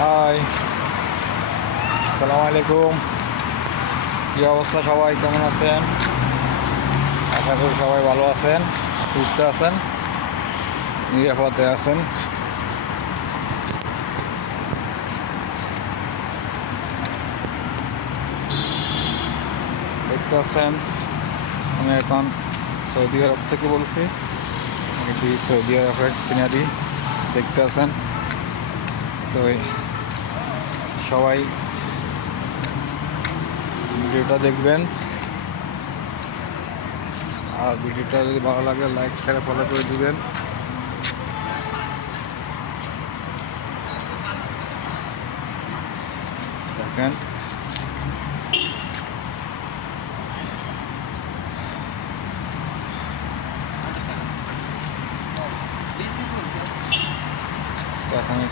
High, আসসালামু আলাইকুম। কী অবস্থা, সবাই কেমন আছেন? আশা করি সবাই ভালো আছেন, সুস্থ আছেন, নিরাপদে আছেন। দেখতে পাচ্ছেন আমি এখন সৌদি আরব থেকে বলছি। এটি সৌদি আরবের সিনারি দেখতে পাচ্ছেন। তো সবাই ভিডিওটা দেখবেন, আর ভিডিওটা যদি ভালো লাগে লাইক শেয়ার ফলো করে দিবেন। দেখেন